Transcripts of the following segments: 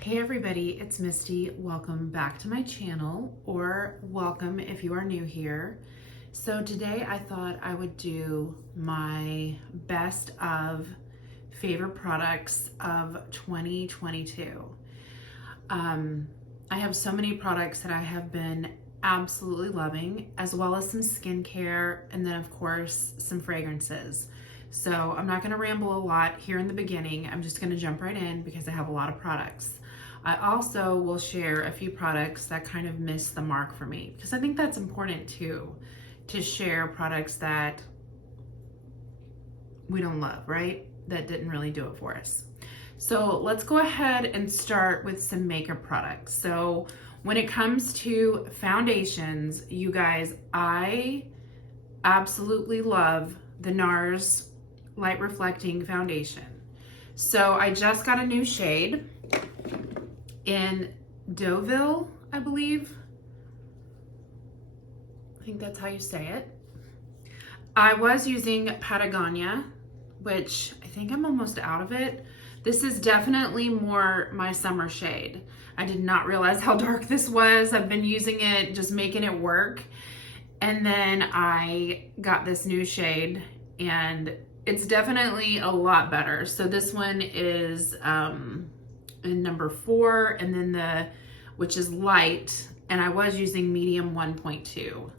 Hey everybody, it's Misty. Welcome back to my channel, or welcome if you are new here. So today I thought I would do my best of favorite products of 2022. I have so many products that I have been absolutely loving, as well as some skincare, and then of course some fragrances. So I'm not going to ramble a lot here in the beginning. I'm just going to jump right in because I have a lot of products. I also will share a few products that kind of miss the mark for me, because I think that's important too, to share products that we don't love, right? That didn't really do it for us. So let's go ahead and start with some makeup products. So when it comes to foundations, you guys, I absolutely love the NARS Light Reflecting Foundation. So I just got a new shade in Deauville, I believe. I think that's how you say it. I was using Patagonia, which I think I'm almost out of it. This is definitely more my summer shade. I did not realize how dark this was. I've been using it, just making it work. And then I got this new shade and it's definitely a lot better. So this one is in number 4, and then which is light, and I was using medium 1.2.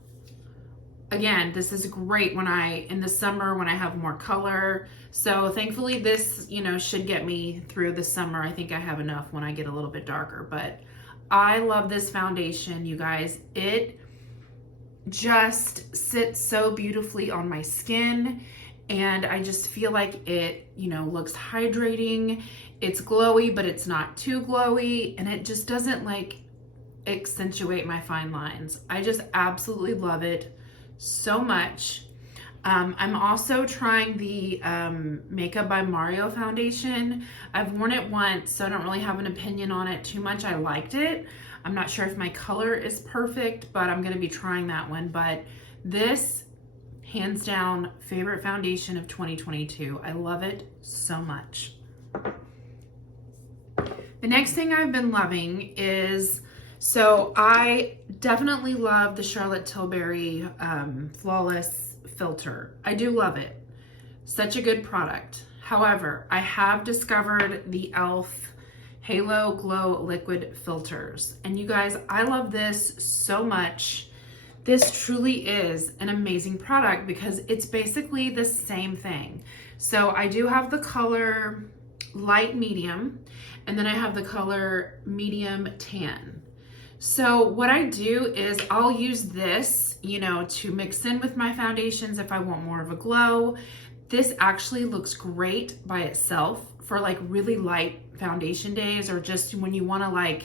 Again, this is great in the summer when I have more color. So thankfully this, should get me through the summer. I think I have enough when I get a little bit darker, but I love this foundation, you guys. It just sits so beautifully on my skin, and I just feel like it, looks hydrating. It's glowy, but it's not too glowy, and it just doesn't accentuate my fine lines. I just absolutely love it so much. I'm also trying the Makeup by Mario foundation. I've worn it once, so I don't really have an opinion on it too much. I liked it. I'm not sure if my color is perfect, but I'm going to be trying that one. But this, hands down, favorite foundation of 2022. I love it so much. The next thing I've been loving is, so I definitely love the Charlotte Tilbury Flawless Filter. I do love it. Such a good product. However, I have discovered the e.l.f. Halo Glow Liquid Filters. And you guys, I love this so much. This truly is an amazing product because it's basically the same thing. So I do have the color light medium, and then I have the color medium tan. So what I do is I'll use this, to mix in with my foundations if I want more of a glow. This actually looks great by itself for really light foundation days, or just when you want to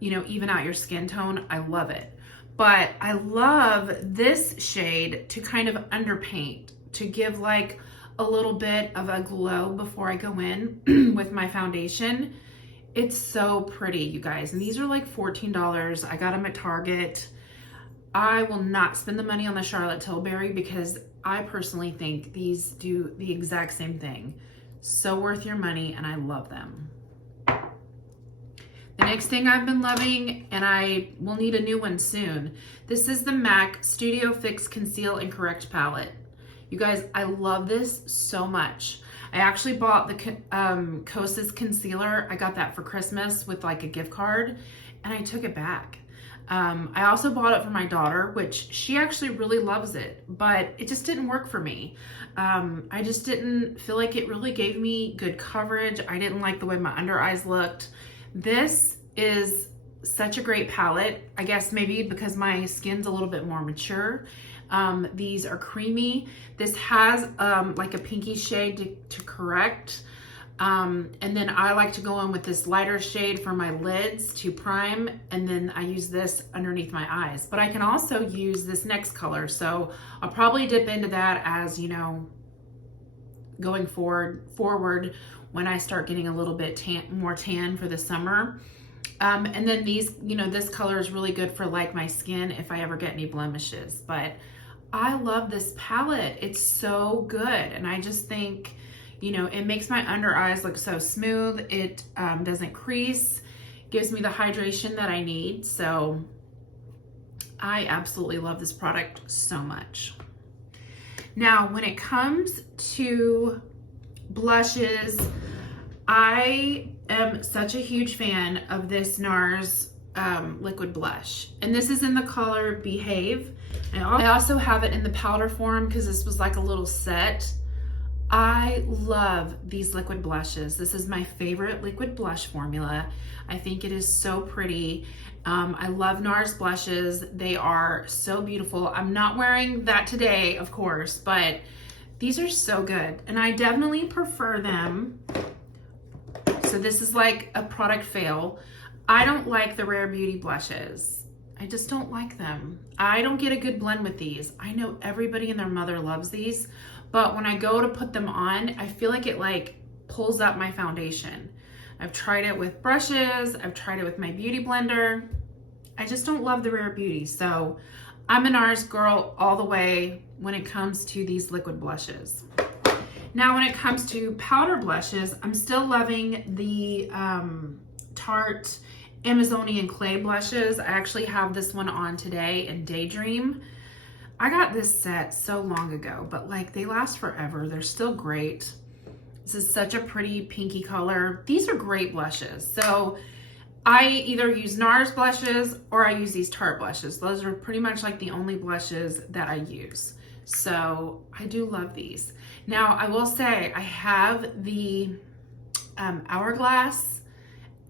even out your skin tone. I love it. But I love this shade to kind of underpaint, to give a little bit of a glow before I go in with my foundation. It's so pretty, you guys. And these are $14. I got them at Target. I will not spend the money on the Charlotte Tilbury because I personally think these do the exact same thing. So worth your money, and I love them. The next thing I've been loving, and I will need a new one soon, this is the MAC Studio Fix Conceal and Correct Palette. You guys, I love this so much. I actually bought the Kosas concealer. I got that for Christmas with a gift card, and I took it back. I also bought it for my daughter, which she actually really loves it, but it just didn't work for me. I just didn't feel like it really gave me good coverage. I didn't like the way my under eyes looked. This is such a great palette. I guess maybe because my skin's a little bit more mature. These are creamy. This has a pinky shade to correct. And then I like to go in with this lighter shade for my lids to prime, and then I use this underneath my eyes. But I can also use this next color, so I'll probably dip into that as, going forward when I start getting a little bit more tan for the summer. And then these, this color is really good for my skin if I ever get any blemishes. But I love this palette. It's so good. And I just think, it makes my under eyes look so smooth. It doesn't crease. Gives me the hydration that I need. So I absolutely love this product so much. Now, when it comes to blushes, I am such a huge fan of this NARS liquid blush. And this is in the color Behave. I also have it in the powder form because this was like a little set. I love these liquid blushes. This is my favorite liquid blush formula. I think it is so pretty. I love NARS blushes. They are so beautiful. I'm not wearing that today, of course, but these are so good. And I definitely prefer them. So this is like a product fail. I don't like the Rare Beauty blushes. I just don't like them. I don't get a good blend with these. I know everybody and their mother loves these, but when I go to put them on, I feel like it like pulls up my foundation. I've tried it with brushes. I've tried it with my beauty blender. I just don't love the Rare Beauty. So I'm a NARS girl all the way when it comes to these liquid blushes. Now, when it comes to powder blushes, I'm still loving the Tarte Amazonian Clay blushes. I actually have this one on today in Daydream. I got this set so long ago, but like they last forever. They're still great. This is such a pretty pinky color. These are great blushes. So I either use NARS blushes or I use these Tarte blushes. Those are pretty much like the only blushes that I use. So I do love these. Now I will say I have the Hourglass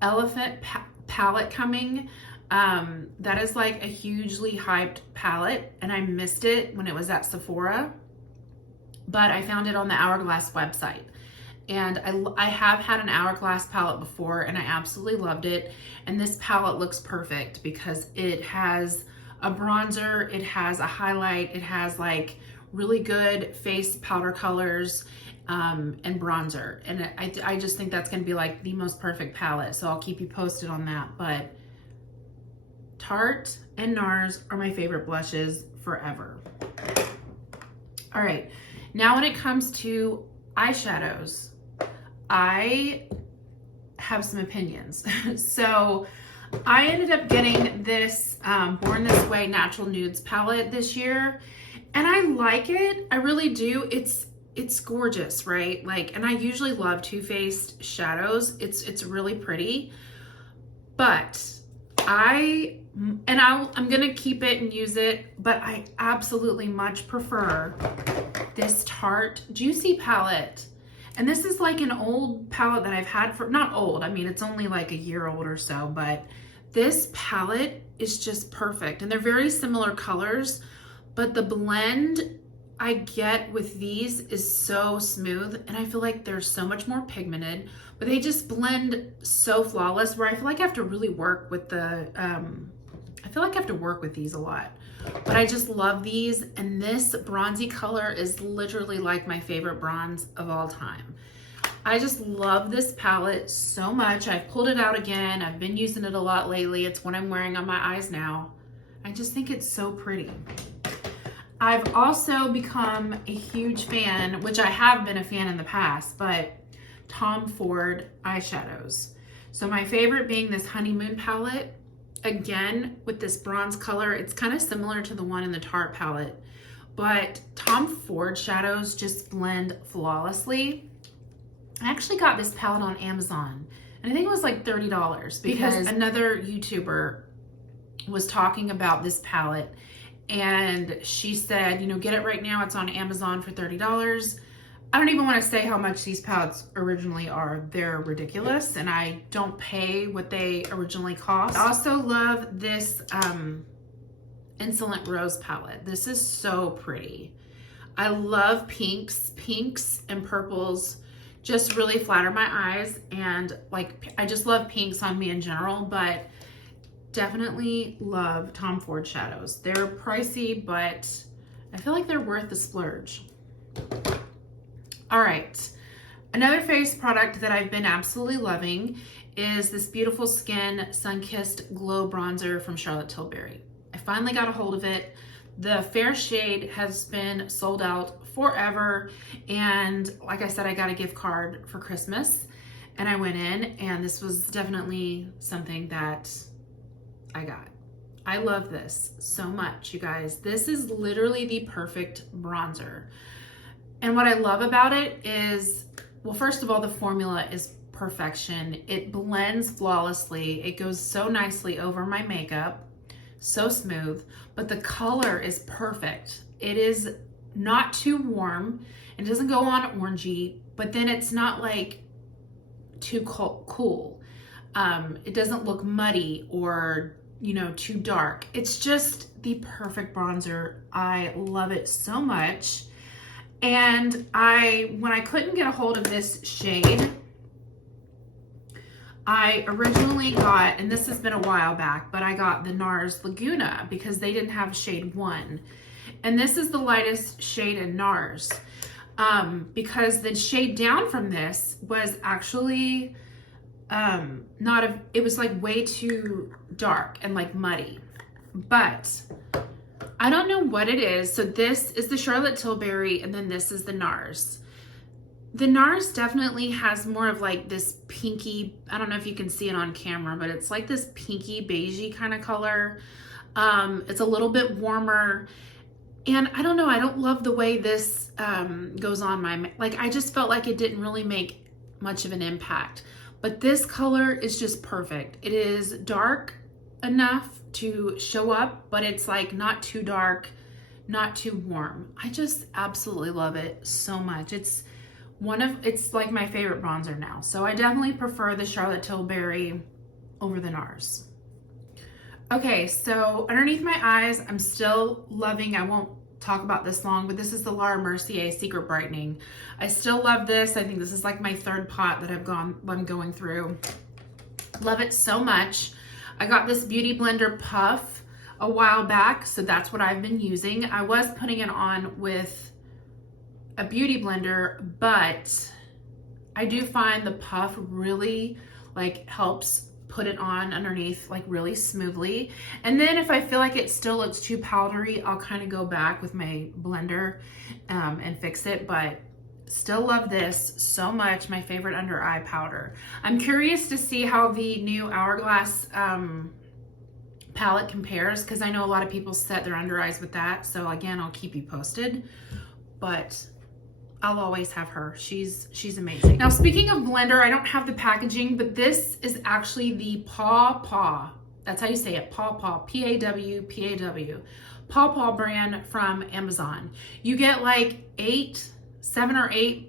Elephant palette coming. That is like a hugely hyped palette and I missed it when it was at Sephora, but I found it on the Hourglass website. And I have had an Hourglass palette before and I absolutely loved it. And this palette looks perfect because it has a bronzer, it has a highlight, it has like really good face powder colors and bronzer. And I just think that's gonna be like the most perfect palette. So I'll keep you posted on that. But Tarte and NARS are my favorite blushes forever. All right, now when it comes to eyeshadows, I have some opinions. So I ended up getting this Born This Way Natural Nudes palette this year, and I like it. I really do. It's gorgeous, right? Like, and I usually love Too Faced shadows. It's really pretty, but I'm gonna keep it and use it, but I absolutely much prefer this Tarte Juicy palette. And this is like an old palette that I've had for, not old, I mean, it's only like a year old or so, but this palette is just perfect. And they're very similar colors, but the blend I get with these is so smooth, and I feel like they're so much more pigmented, but they just blend so flawless where I feel like I have to really work with the, I feel like I have to work with these a lot. But I just love these, and this bronzy color is literally like my favorite bronze of all time. I just love this palette so much. I've pulled it out again. I've been using it a lot lately. It's what I'm wearing on my eyes now. I just think it's so pretty. I've also become a huge fan, which I have been a fan in the past, but Tom Ford eyeshadows. So my favorite being this Honeymoon palette. Again, with this bronze color, it's kind of similar to the one in the Tarte palette, but Tom Ford shadows just blend flawlessly. I actually got this palette on Amazon, and I think it was like $30 because another YouTuber was talking about this palette, and she said, you know, get it right now. It's on Amazon for $30. I don't even want to say how much these palettes originally are. They're ridiculous, and I don't pay what they originally cost. I also love this Insolent Rose palette. This is so pretty. I love pinks. Pinks and purples just really flatter my eyes, and like I just love pinks on me in general, but definitely love Tom Ford shadows. They're pricey, but I feel like they're worth the splurge. All right, another face product that I've been absolutely loving is this Beautiful Skin Sun-Kissed Glow Bronzer from Charlotte Tilbury. I finally got a hold of it. The fair shade has been sold out forever, and like I said, I got a gift card for Christmas, and I went in, and this was definitely something that I got. I love this so much, you guys. This is literally the perfect bronzer. And what I love about it is, well, first of all, the formula is perfection. It blends flawlessly. It goes so nicely over my makeup, so smooth, but the color is perfect. It is not too warm. It doesn't go on orangey, but then it's not like too cool. It doesn't look muddy or, you know, too dark. It's just the perfect bronzer. I love it so much. And when I couldn't get a hold of this shade, I originally got, and this has been a while back, but I got the NARS Laguna because they didn't have shade 1. And this is the lightest shade in NARS, because the shade down from this was actually it was like way too dark and like muddy. But I don't know what it is. So this is the Charlotte Tilbury, and then this is the NARS. The NARS definitely has more of like this pinky, I don't know if you can see it on camera, but it's like this pinky beigey kind of color. It's a little bit warmer. And I don't know, I don't love the way this goes on my, like I just felt like it didn't really make much of an impact. But this color is just perfect. It is dark enough to show up, but it's like not too dark, not too warm. I just absolutely love it so much. It's like my favorite bronzer now. So I definitely prefer the Charlotte Tilbury over the NARS. Okay, so underneath my eyes, I'm still loving, I won't talk about this long, but this is the Laura Mercier Secret Brightening. I still love this. I think this is like my third pot that I'm going through. Love it so much. I got this Beauty Blender Puff a while back, so that's what I've been using. I was putting it on with a beauty blender, but I do find the puff really like helps put it on underneath like really smoothly. And then if I feel like it still looks too powdery, I'll kind of go back with my blender and fix it. But still love this so much. My favorite under eye powder. I'm curious to see how the new Hourglass palette compares, because I know a lot of people set their under eyes with that. So again, I'll keep you posted, but I'll always have her. She's amazing. Now, speaking of blender, I don't have the packaging, but this is actually the Paw Paw. That's how you say it, Paw Paw, P-A-W, Paw Paw brand from Amazon. You get like 7 or 8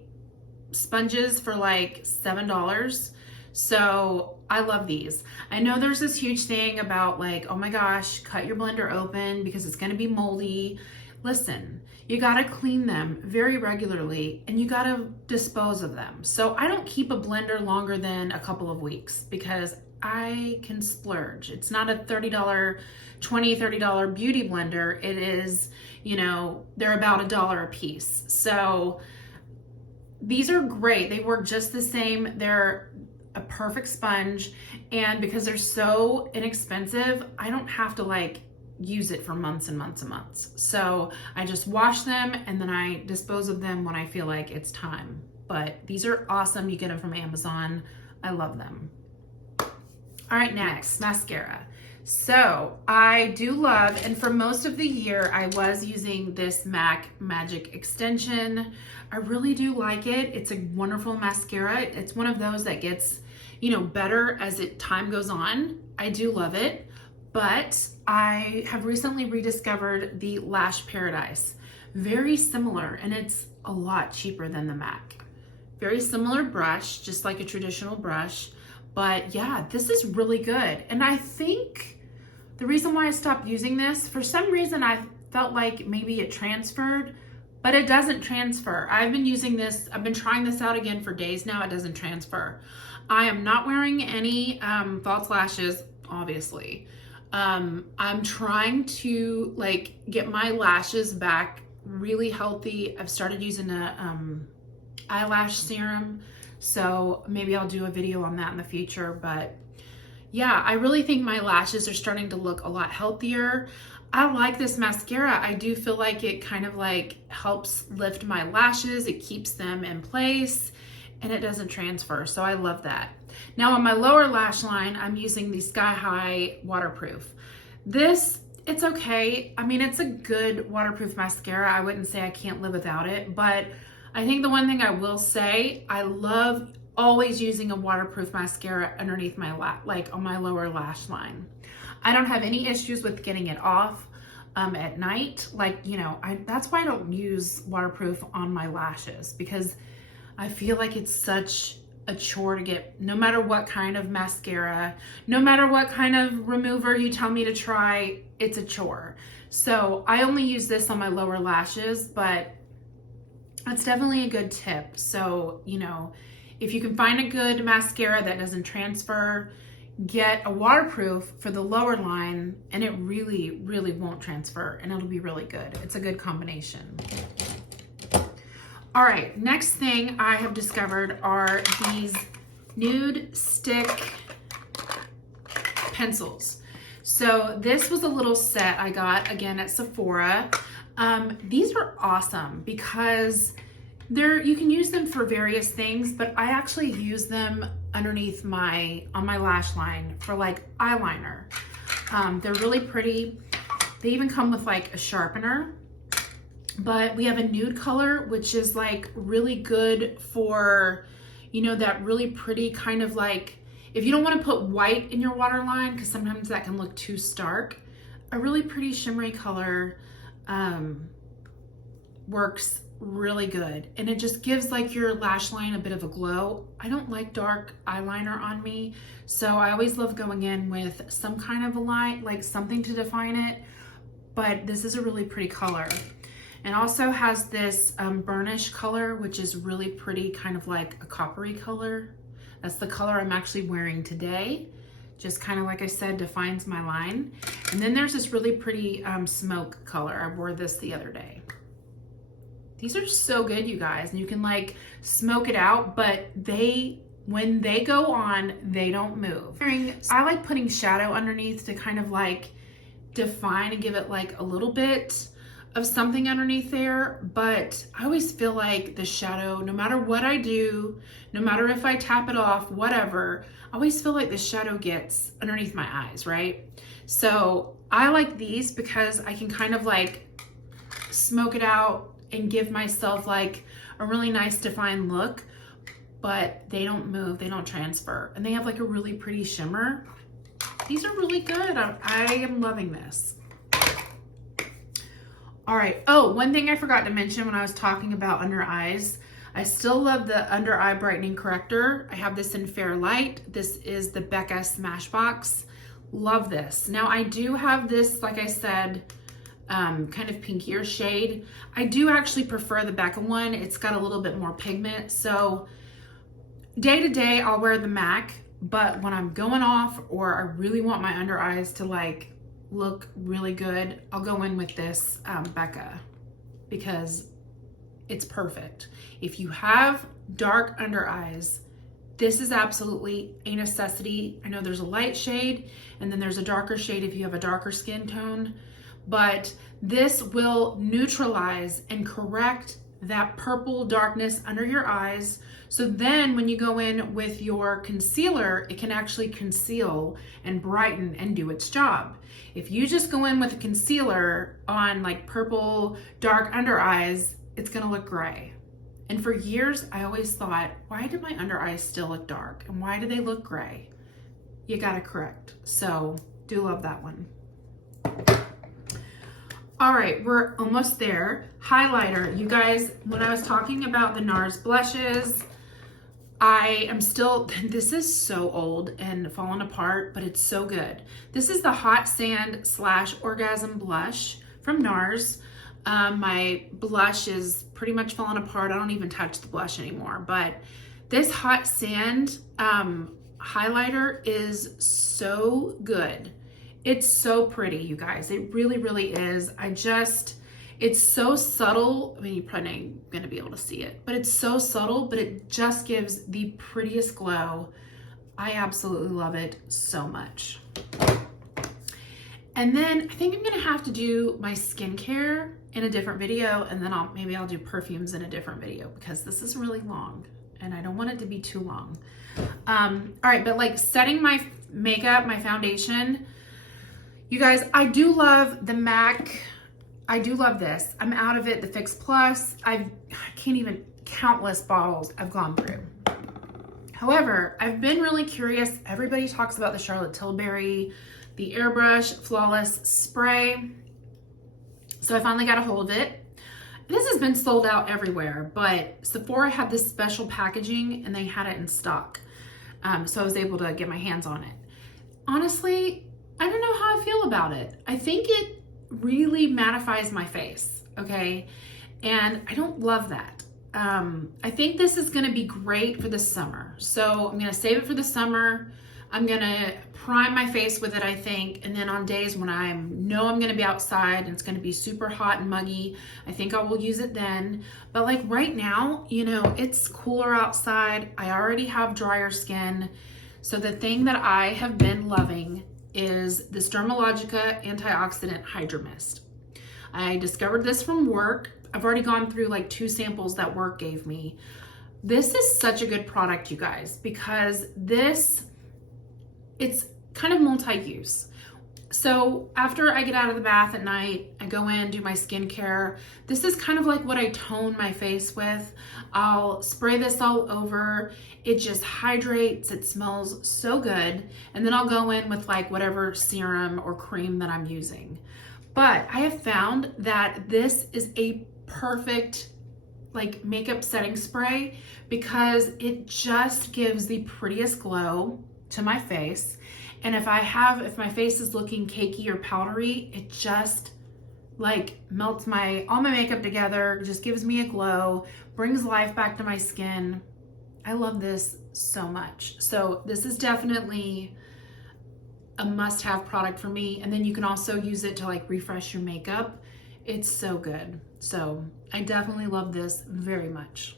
sponges for like $7. So I love these. I know there's this huge thing about like, oh my gosh, cut your blender open because it's gonna be moldy. Listen, you gotta clean them very regularly and you gotta dispose of them. So I don't keep a blender longer than a couple of weeks because I can splurge. It's not a $30, $30 beauty blender. It is, you know, they're about $1 a piece. So these are great. They work just the same. They're a perfect sponge. And because they're so inexpensive, I don't have to like use it for months and months and months. So I just wash them and then I dispose of them when I feel like it's time. But these are awesome. You get them from Amazon. I love them. All right, next, mascara. So I do love, and for most of the year, I was using this MAC Magic Extension. I really do like it. It's a wonderful mascara. It's one of those that gets, you know, better as time goes on. I do love it. But I have recently rediscovered the Lash Paradise. Very similar, and it's a lot cheaper than the MAC. Very similar brush, just like a traditional brush. But yeah, this is really good. And I think the reason why I stopped using this, for some reason I felt like maybe it transferred, but it doesn't transfer. I've been using this, I've been trying this out again for days now. It doesn't transfer. I am not wearing any false lashes, obviously. I'm trying to like get my lashes back really healthy. I've started using a eyelash serum, so maybe I'll do a video on that in the future. But yeah, I really think my lashes are starting to look a lot healthier. I like this mascara. I do feel like it kind of like helps lift my lashes. It keeps them in place. and it doesn't transfer. So I love that. Now on my lower lash line, I'm using the Sky High Waterproof. This, it's okay. I mean, it's a good waterproof mascara. I wouldn't say I can't live without it, but I think the one thing I will say, I love always using a waterproof mascara underneath my like on my lower lash line. I don't have any issues with getting it off at night. Like, you know, that's why I don't use waterproof on my lashes, because I feel like it's such a chore to get, no matter what kind of mascara, no matter what kind of remover you tell me to try, it's a chore. So I only use this on my lower lashes, but that's definitely a good tip. So, you know, if you can find a good mascara that doesn't transfer, get a waterproof for the lower line, and it really, really won't transfer, and it'll be really good. It's a good combination. All right, next thing I have discovered are these nude stick pencils. So this was a little set I got again at Sephora. These are awesome because you can use them for various things, but I actually use them underneath on my lash line for like eyeliner. They're really pretty. They even come with like a sharpener, but we have a nude color, which is like really good for, you know, that really pretty kind of like, if you don't want to put white in your waterline, because sometimes that can look too stark, a really pretty shimmery color works really good, and it just gives like your lash line a bit of a glow. I don't like dark eyeliner on me, so I always love going in with some kind of a line, like something to define it, but this is a really pretty color. And also has this burnish color, which is really pretty, kind of like a coppery color. That's the color I'm actually wearing today. Just kind of like I said, defines my line. And then there's this really pretty smoke color. I wore this the other day. These are so good, you guys. And you can like smoke it out, but when they go on, they don't move. I like putting shadow underneath to kind of like define and give it like a little bit of something underneath there, but I always feel like the shadow, no matter what I do, no matter if I tap it off, whatever, I always feel like the shadow gets underneath my eyes, right? So I like these because I can kind of like smoke it out and give myself like a really nice defined look, but they don't move, they don't transfer, and they have like a really pretty shimmer. These are really good. I am loving this. All right. Oh, one thing I forgot to mention when I was talking about under eyes, I still love the under eye brightening corrector. I have this in Fair Light. This is the Becca Smashbox. Love this. Now I do have this, like I said, kind of pinkier shade. I do actually prefer the Becca one. It's got a little bit more pigment. So day to day, I'll wear the MAC, but when I'm going off or I really want my under eyes to like look really good, I'll go in with this Becca because it's perfect. If you have dark under eyes, this is absolutely a necessity. I know there's a light shade and then there's a darker shade if you have a darker skin tone, but this will neutralize and correct that purple darkness under your eyes. So then when you go in with your concealer, it can actually conceal and brighten and do its job. If you just go in with a concealer on like purple, dark under eyes, it's gonna look gray. And for years, I always thought, why do my under eyes still look dark? And why do they look gray? You gotta correct. So do love that one. All right, we're almost there. Highlighter, you guys, when I was talking about the NARS blushes, I am still, this is so old and falling apart, but it's so good. This is the Hot Sand / Orgasm blush from NARS. My blush is pretty much falling apart. I don't even touch the blush anymore, but this Hot Sand highlighter is so good. It's so pretty, you guys. It really, really is. It's so subtle. I mean, you're probably not gonna be able to see it, but it's so subtle, but it just gives the prettiest glow. I absolutely love it so much. And then I think I'm gonna have to do my skincare in a different video, and then maybe I'll do perfumes in a different video because this is really long and I don't want it to be too long. All right, but like setting my makeup, my foundation, you guys, I do love the MAC. I do love this. I'm out of it, the Fix Plus. I can't even, countless bottles I've gone through. However, I've been really curious. Everybody talks about the Charlotte Tilbury, the Airbrush Flawless Spray. So I finally got a hold of it. This has been sold out everywhere, but Sephora had this special packaging and they had it in stock. So I was able to get my hands on it. Honestly, I don't know how I feel about it. I think it really mattifies my face, okay? And I don't love that. I think this is gonna be great for the summer. So I'm gonna save it for the summer. I'm gonna prime my face with it, I think. And then on days when I know I'm gonna be outside and it's gonna be super hot and muggy, I think I will use it then. But like right now, you know, it's cooler outside. I already have drier skin. So the thing that I have been loving is this Dermalogica Antioxidant Hydro Mist. I discovered this from work. I've already gone through like 2 samples that work gave me. This is such a good product, you guys, because it's kind of multi-use. So after I get out of the bath at night, I go in, do my skincare. This is kind of like what I tone my face with. I'll spray this all over. It just hydrates, it smells so good. And then I'll go in with like whatever serum or cream that I'm using. But I have found that this is a perfect like makeup setting spray because it just gives the prettiest glow to my face. And if my face is looking cakey or powdery, it just like melts all my makeup together, just gives me a glow, brings life back to my skin. I love this so much. So this is definitely a must-have product for me. And then you can also use it to like refresh your makeup. It's so good. So I definitely love this very much.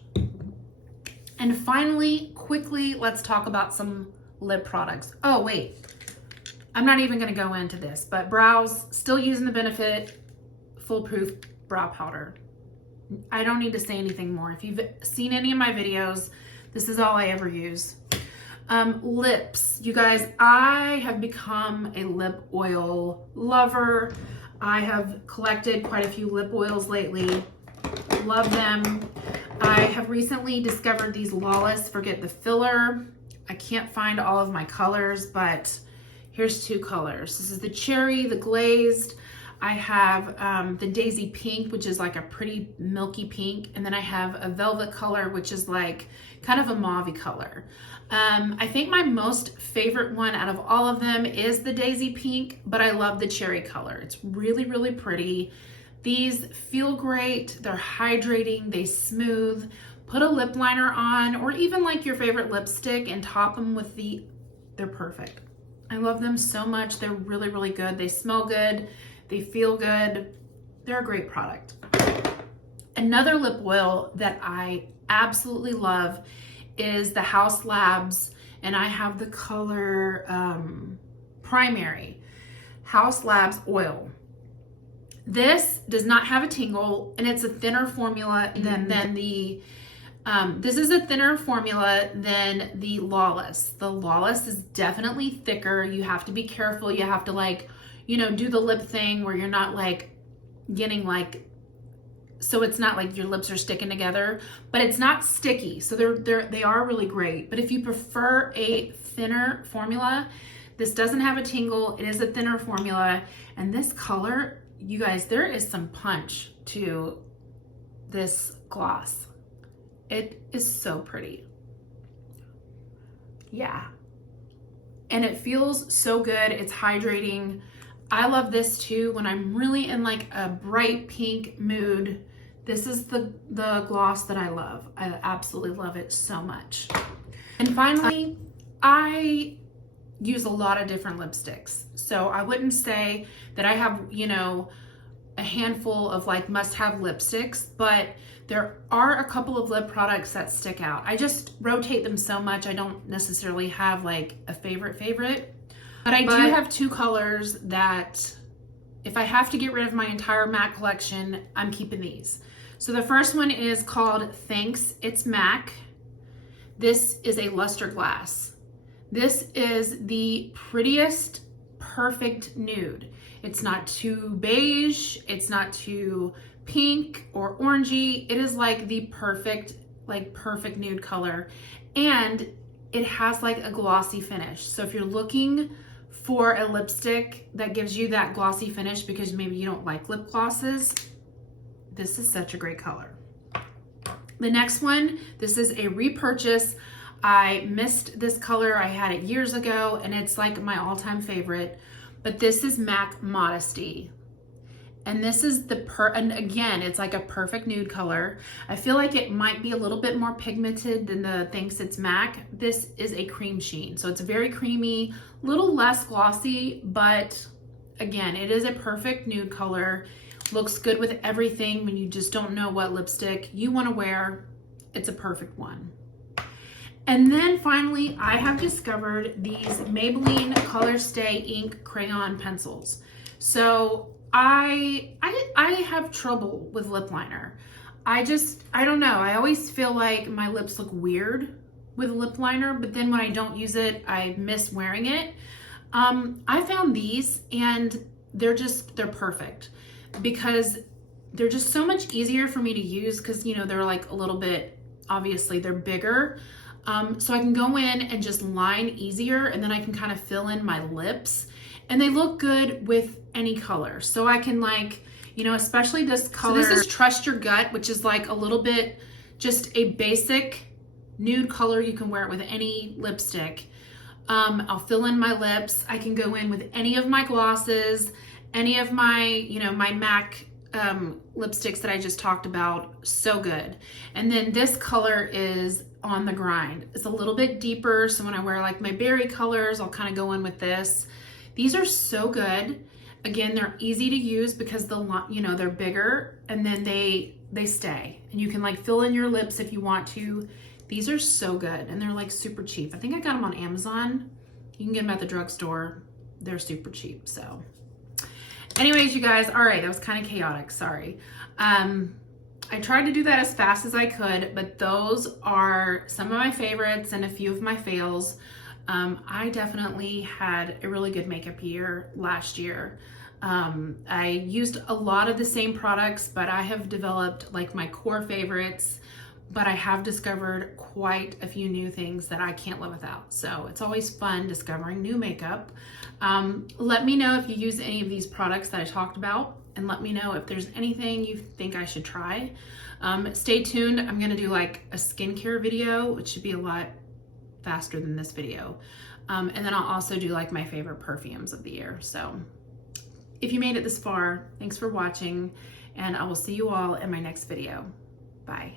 And finally, quickly, let's talk about some lip products. Oh, wait. I'm not even gonna go into this, but brows, still using the Benefit Foolproof Brow Powder. I don't need to say anything more. If you've seen any of my videos, this is all I ever use. Lips, you guys, I have become a lip oil lover. I have collected quite a few lip oils lately. Love them. I have recently discovered these Lawless Forget the Filler. I can't find all of my colors, but here's 2 colors. This is the cherry, the glazed. I have the Daisy Pink, which is like a pretty milky pink. And then I have a velvet color, which is like kind of a mauve color. I think my most favorite one out of all of them is the Daisy Pink, but I love the cherry color. It's really, really pretty. These feel great. They're hydrating, they smooth. Put a lip liner on, or even like your favorite lipstick and top them with they're perfect. I love them so much. They're really, really good. They smell good. They feel good. They're a great product. Another lip oil that I absolutely love is the Haus Labs, and I have the color Primary Haus Labs oil. This does not have a tingle, and it's a thinner formula than the this is a thinner formula than the Lawless. The Lawless is definitely thicker. You have to be careful. You have to like, you know, do the lip thing where you're not like getting like, so it's not like your lips are sticking together, but it's not sticky. So they are really great. But if you prefer a thinner formula, this doesn't have a tingle. It is a thinner formula. And this color, you guys, there is some punch to this gloss. It is so pretty. Yeah. And it feels so good. It's hydrating. I love this too when I'm really in like a bright pink mood. This is the gloss that I love. I absolutely love it so much. And finally, I use a lot of different lipsticks. So I wouldn't say that I have, you know, a handful of like must-have lipsticks, but there are a couple of lip products that stick out. I just rotate them so much. I don't necessarily have like a favorite, but I do have 2 colors that if I have to get rid of my entire MAC collection, I'm keeping these. So the first one is called Thanks, It's MAC. This is a luster glass. This is the prettiest, perfect nude. It's not too beige, it's not too pink or orangey. It is like the perfect nude color. And it has like a glossy finish. So if you're looking for a lipstick that gives you that glossy finish because maybe you don't like lip glosses, this is such a great color. The next one, this is a repurchase. I missed this color. I had it years ago and it's like my all-time favorite, but this is MAC Modesty. And this is and again, it's like a perfect nude color. I feel like it might be a little bit more pigmented than the Thanks It's MAC. This is a cream sheen. So it's very creamy, a little less glossy, but again, it is a perfect nude color. Looks good with everything when you just don't know what lipstick you want to wear. It's a perfect one. And then finally, I have discovered these Maybelline Color Stay Ink Crayon Pencils. So I have trouble with lip liner. I don't know. I always feel like my lips look weird with lip liner, but then when I don't use it, I miss wearing it. I found these and they're perfect because they're just so much easier for me to use because, you know, they're like a little bit, obviously they're bigger. So I can go in and just line easier and then I can kind of fill in my lips. And they look good with any color. So I can like, you know, especially this color. So this is Trust Your Gut, which is like a little bit, just a basic nude color. You can wear it with any lipstick. I'll fill in my lips. I can go in with any of my glosses, any of my, you know, my MAC lipsticks that I just talked about. So good. And then this color is On the Grind. It's a little bit deeper. So when I wear like my berry colors, I'll kind of go in with this. These are so good. Again, they're easy to use because they're bigger and then they stay and you can like fill in your lips if you want to. These are so good and they're like super cheap. I think I got them on Amazon. You can get them at the drugstore. They're super cheap. So anyways, you guys, all right, that was kind of chaotic. Sorry. I tried to do that as fast as I could, but those are some of my favorites and a few of my fails. I definitely had a really good makeup year last year. I used a lot of the same products, but I have developed like my core favorites, but I have discovered quite a few new things that I can't live without. So it's always fun discovering new makeup. Let me know if you use any of these products that I talked about, and let me know if there's anything you think I should try. Stay tuned. I'm gonna do like a skincare video, which should be a lot faster than this video. And then I'll also do like my favorite perfumes of the year. So if you made it this far, thanks for watching, and I will see you all in my next video. Bye.